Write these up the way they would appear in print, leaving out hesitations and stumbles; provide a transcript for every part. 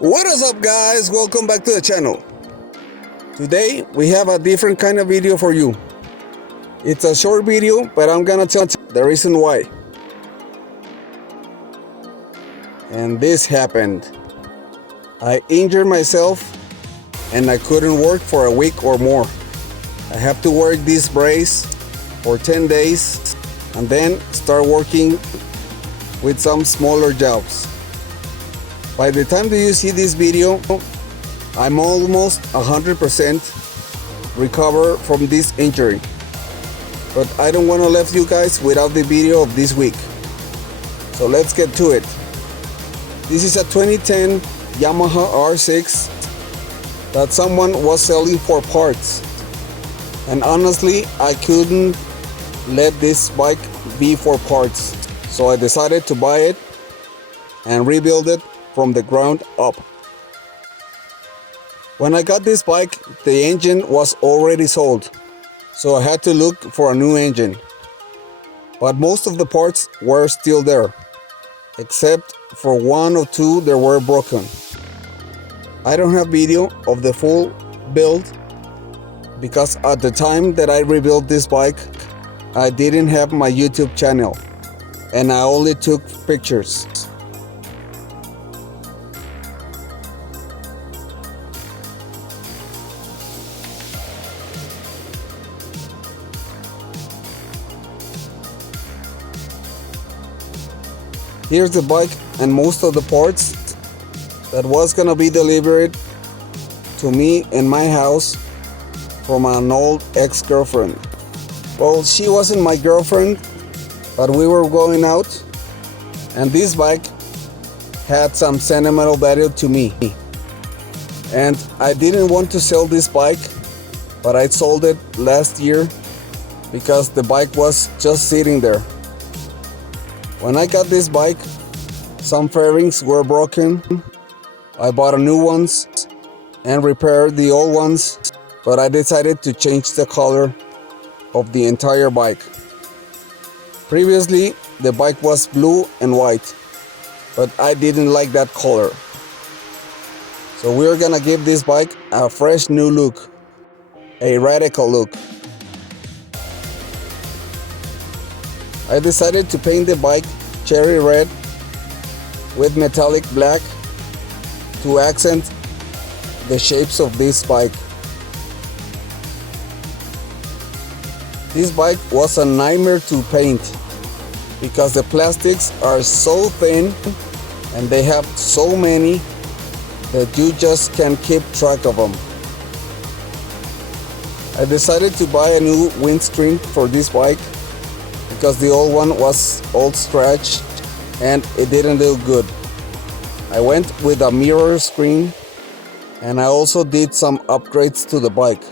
What is up, guys? Welcome back to the channel. Today we have a different kind of video for you. It's a short video, but I'm gonna tell the reason why. And this happened. I injured myself and I couldn't work for a week or more. I have to wear this brace for 10 days and then start working with some smaller jobs. By the time that you see this video, I'm almost 100% recovered from this injury. But I don't want to leave you guys without the video of this week. So let's get to it. This is a 2010 Yamaha R6 that someone was selling for parts. And honestly, I couldn't let this bike be for parts. So I decided to buy it and rebuild it from the ground up. When I got this bike, the engine was already sold, so I had to look for a new engine. But most of the parts were still there, except for one or two that were broken. I don't have video of the full build because at the time that I rebuilt this bike, I didn't have my YouTube channel and I only took pictures. Here's the bike and most of the parts that was gonna be delivered to me in my house from an old ex-girlfriend. Well, she wasn't my girlfriend, but we were going out and this bike had some sentimental value to me. And I didn't want to sell this bike, but I sold it last year because the bike was just sitting there. When I got this bike, some fairings were broken. I bought new ones and repaired the old ones, but I decided to change the color of the entire bike. Previously, the bike was blue and white, but I didn't like that color. So we're gonna give this bike a fresh new look, a radical look. I decided to paint the bike cherry red with metallic black to accent the shapes of this bike. This bike was a nightmare to paint because the plastics are so thin and they have so many that you just can't keep track of them. I decided to buy a new windscreen for this bike because the old one was all scratched and it didn't look good. I went with a mirror screen and I also did some upgrades to the bike.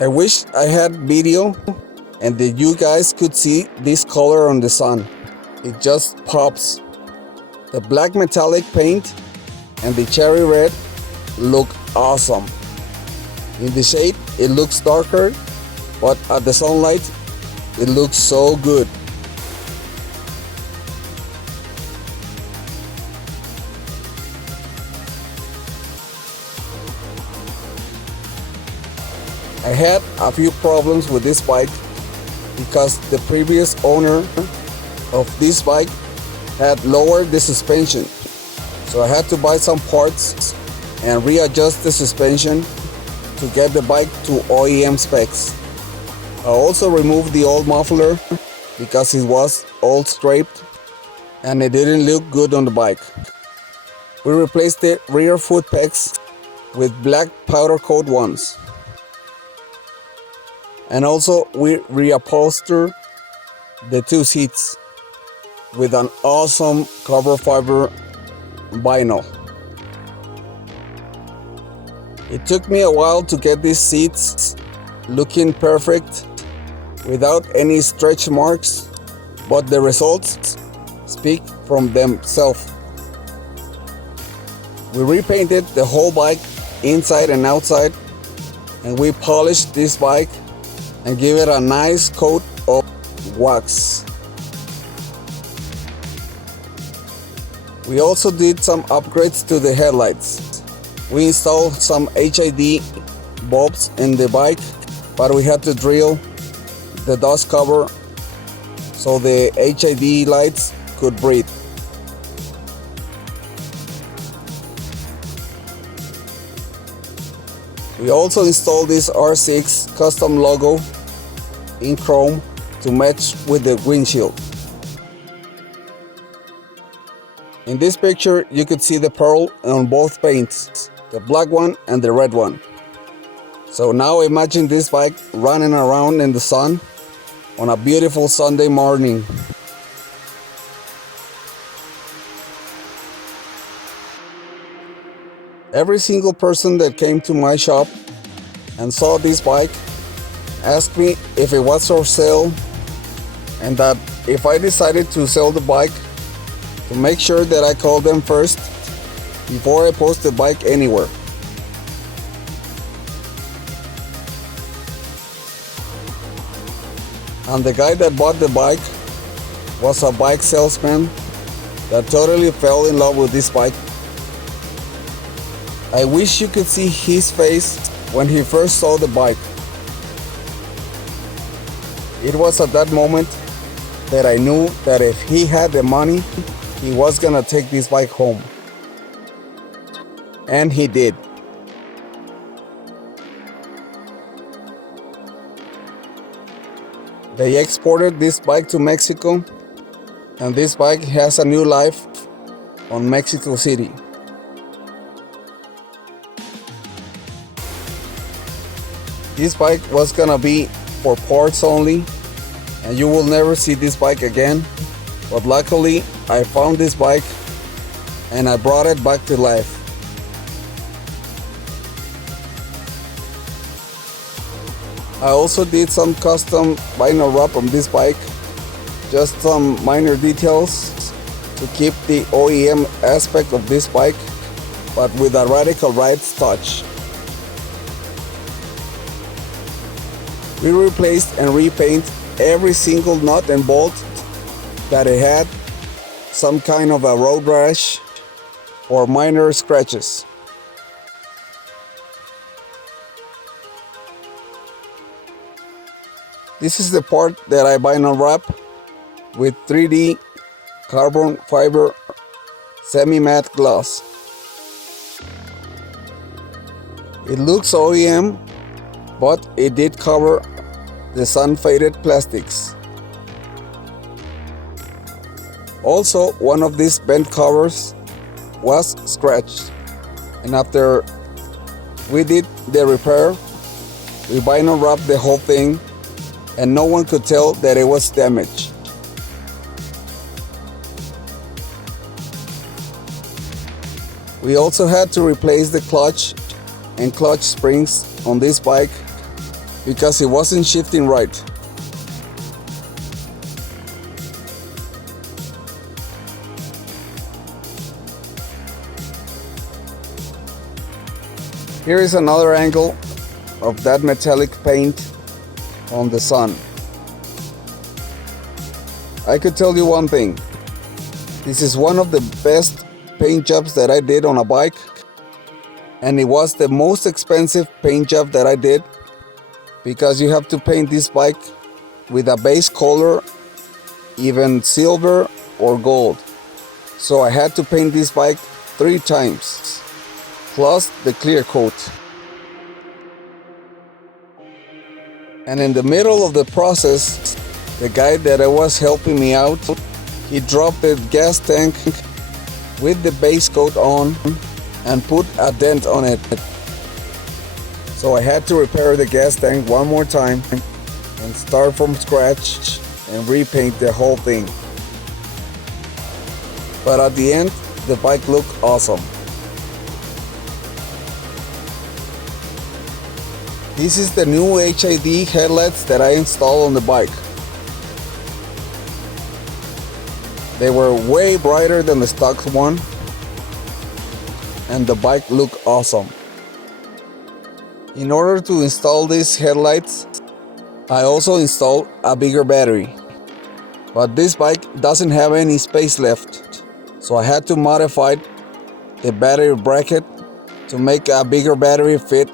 I wish I had video and that you guys could see this color on the sun. It just pops. The black metallic paint and the cherry red look awesome. In the shade, it looks darker, but at the sunlight, it looks so good. I had a few problems with this bike because the previous owner of this bike had lowered the suspension. So I had to buy some parts and readjust the suspension to get the bike to OEM specs. I also removed the old muffler because it was all scraped and it didn't look good on the bike. We replaced the rear foot pegs with black powder coat ones. And also we reupholstered the two seats with an awesome carbon fiber vinyl. It took me a while to get these seats looking perfect without any stretch marks, but the results speak from themselves. We repainted the whole bike inside and outside, and we polished this bike and gave it a nice coat of wax. We also did some upgrades to the headlights. We installed some HID bulbs in the bike, but we had to drill the dust cover so the HID lights could breathe. We also installed this R6 custom logo in chrome to match with the windshield. In this picture, you could see the pearl on both paints, the black one and the red one. So now imagine this bike running around in the sun on a beautiful Sunday morning. Every single person that came to my shop and saw this bike asked me if it was for sale, and that if I decided to sell the bike, to make sure that I called them first before I post the bike anywhere. And the guy that bought the bike was a bike salesman that totally fell in love with this bike. I wish you could see his face when he first saw the bike. It was at that moment that I knew that if he had the money, he was gonna take this bike home. And he did. They exported this bike to Mexico, and this bike has a new life on Mexico City. This bike was gonna be for parts only, and you will never see this bike again. But luckily, I found this bike and I brought it back to life. I also did some custom vinyl wrap on this bike, just some minor details to keep the OEM aspect of this bike, but with a radical rides touch. We replaced and repainted every single nut and bolt that it had some kind of a road rash or minor scratches. This is the part that I vinyl wrap with 3D carbon fiber semi-matte gloss. It looks OEM, but it did cover the sun-faded plastics. Also, one of these bent covers was scratched, and after we did the repair, we vinyl wrapped the whole thing, and no one could tell that it was damaged. We also had to replace the clutch and clutch springs on this bike because it wasn't shifting right. Here is another angle of that metallic paint on the sun. I could tell you one thing. This is one of the best paint jobs that I did on a bike, and it was the most expensive paint job that I did because you have to paint this bike with a base color, even silver or gold. So I had to paint this bike 3 times, plus the clear coat. And in the middle of the process, the guy that was helping me out, he dropped the gas tank with the base coat on and put a dent on it. So I had to repair the gas tank one more time and start from scratch and repaint the whole thing. But at the end, the bike looked awesome. This is the new HID headlights that I installed on the bike. They were way brighter than the stock one, and the bike looked awesome. In order to install these headlights, I also installed a bigger battery. But this bike doesn't have any space left, So I had to modify the battery bracket to make a bigger battery fit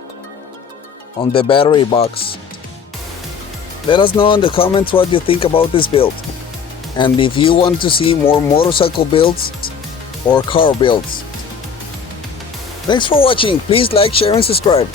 on the battery box. Let us know in the comments what you think about this build, and if you want to see more motorcycle builds or car builds. Thanks for watching. Please like, share, and subscribe.